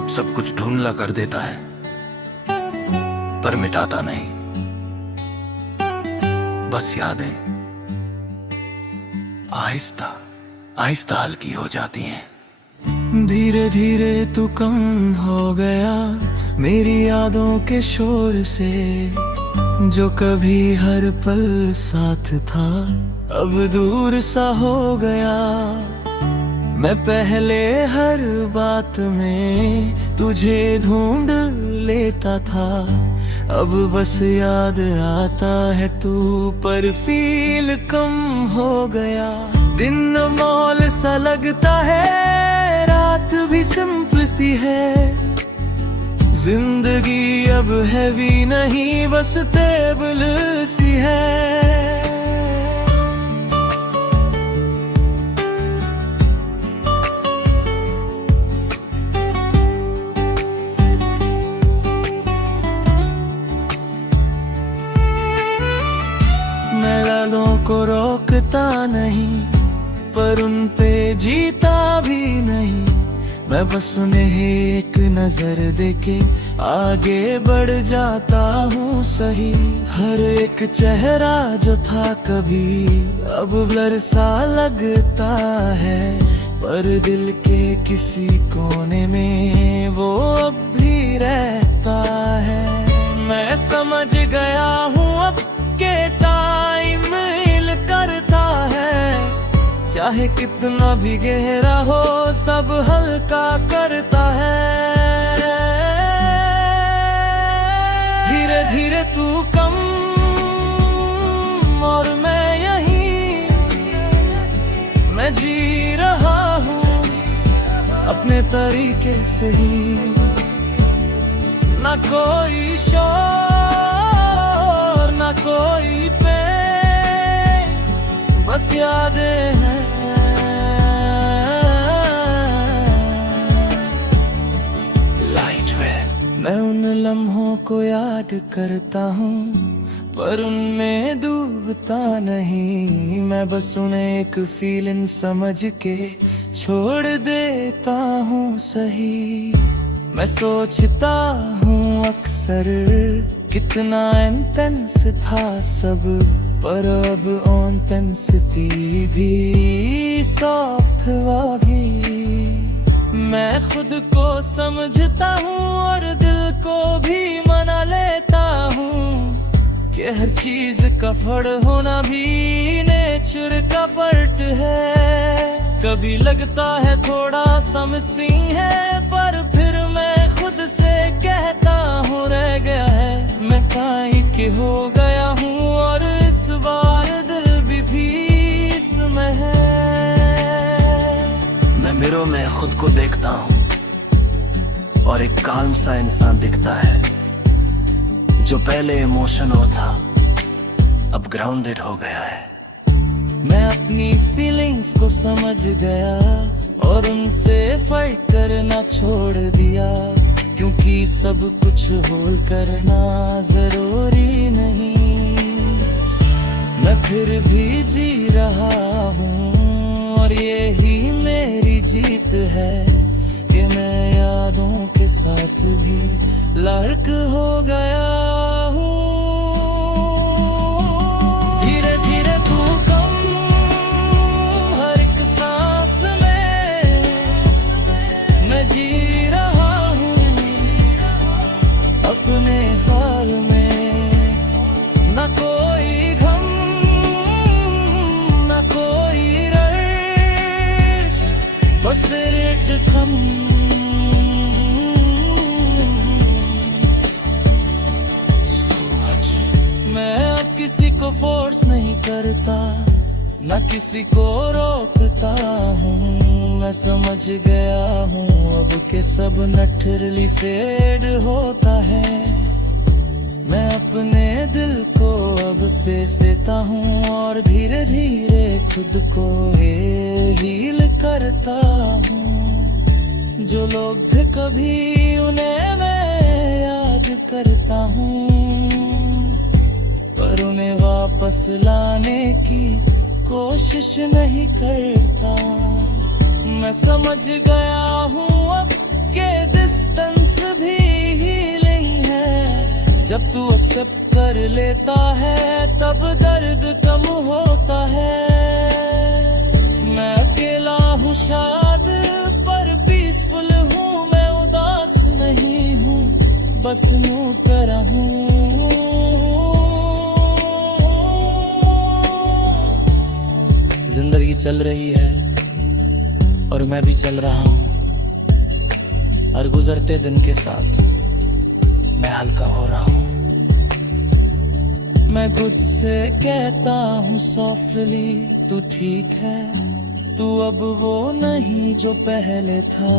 अब सब कुछ ढूंढला कर देता है पर मिटाता नहीं, बस यादें आहिस्ता आहिस्ता हल्की हो जाती हैं। धीरे धीरे तू कम हो गया मेरी यादों के शोर से, जो कभी हर पल साथ था अब दूर सा हो गया। मैं पहले हर बात में तुझे ढूंढ लेता था, अब बस याद आता है तू, पर फील कम हो गया। दिन मॉल सा लगता है, रात भी सिंपल सी है, जिंदगी अब हैवी नहीं बस टेबल सी है। मैं लालों को रोकता नहीं पर उन पे जीता भी नहीं, मैं बस उन्हें एक नजर देके आगे बढ़ जाता हूँ सही। हर एक चेहरा जो था कभी अब ब्लर सा लगता है, पर दिल के किसी कोने में वो अब भी रहता है। मैं समझ गया हूँ अब के टाइम हिल करता है, चाहे कितना भी गहरा हो सब हल्का करता है। धीरे धीरे तू कम और मैं यहीं, मैं जी रहा हूँ अपने तरीके से ही, ना कोई शोर ना कोई पेन, बस यादें हैं। मैं उन लम्हों को याद करता हूँ पर उनमें डूबता नहीं, मैं बस उन्हें एक फीलिंग समझ के छोड़ देता हूँ सही। मैं सोचता हूँ अक्सर कितना इंटेंस था सब, पर अब इंटेंसिटी भी सॉफ्ट होगी। मैं खुद को समझता हूँ और दिल को भी मना लेता हूँ कि हर चीज का फड़ होना भी नेचर का पार्ट है। कभी लगता है थोड़ा सा मिसिंग है, पर फिर मैं खुद से कहता हूँ रह गया है। मैं काहे के हो गया हूँ और इस बार दिल भी भीस में है। मैं मिरर में खुद को देखता हूँ और एक काल्म सा इंसान दिखता है, जो पहले इमोशनल था अब ग्राउंडेड हो गया है। मैं अपनी फीलिंग्स को समझ गया और उनसे फाइट करना छोड़ दिया, क्योंकि सब कुछ होल्ड करना जरूरी नहीं। मैं फिर भी जी रहा हूँ और यही मेरी जीत है कि मैं यादों के साथ भी लायक हो गया हूँ। धीरे धीरे तू कम हर एक सांस में, मैं जी रहा हूँ अपने हाल में, ना कोई गम ना कोई रश, बस रेट कम। मैं अब किसी को फोर्स नहीं करता, ना किसी को रोकता हूँ। मैं समझ गया हूँ अब के सब नेचुरली फेड होता है। मैं अपने दिल को अब स्पेस देता हूँ और धीरे धीरे खुद को हील करता हूँ। जो लोग थे कभी उन्हें मैं याद करता हूँ, पर उन्हें वापस लाने की कोशिश नहीं करता। मैं समझ गया हूँ अब के दिस जब तू एक्सेप्ट कर लेता है तब दर्द कम होता है। मैं अकेला हूँ शायद पर पीसफुल हूँ, मैं उदास नहीं हूँ, बस यूं कर हूँ। जिंदगी चल रही है और मैं भी चल रहा हूँ, हर गुजरते दिन के साथ मैं हल्का हो रहा हूँ। मैं खुद से कहता हूँ सॉफ्टली तू ठीक है, तू अब वो नहीं जो पहले था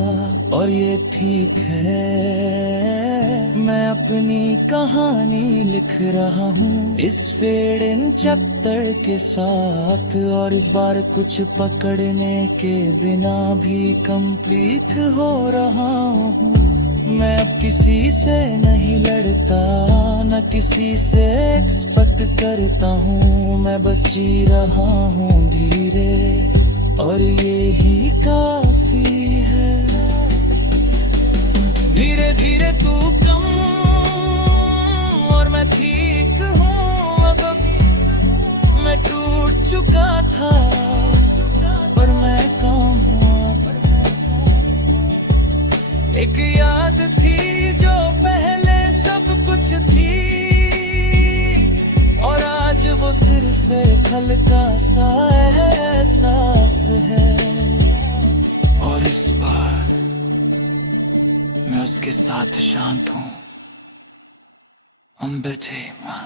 और ये ठीक है। मैं अपनी कहानी लिख रहा हूँ इस फेड इन चैप्टर के साथ, और इस बार कुछ पकड़ने के बिना भी कंप्लीट हो रहा हूँ। मैं अब किसी से नहीं लड़ता, न किसी से एक्सपेक्ट करता हूँ, मैं बस जी रहा हूँ धीरे और ये ही काफी है। धीरे धीरे तू कम और मैं ठीक हूँ, अब मैं टूट चुका था पर मैं कम हूँ अब। एक याद थी जो पहले सब कुछ थी, और आज वो सिर्फ एक हल्का सा एहसास है। और इस बार मैं उसके साथ शांत हूँ। अम्बे थे माँ।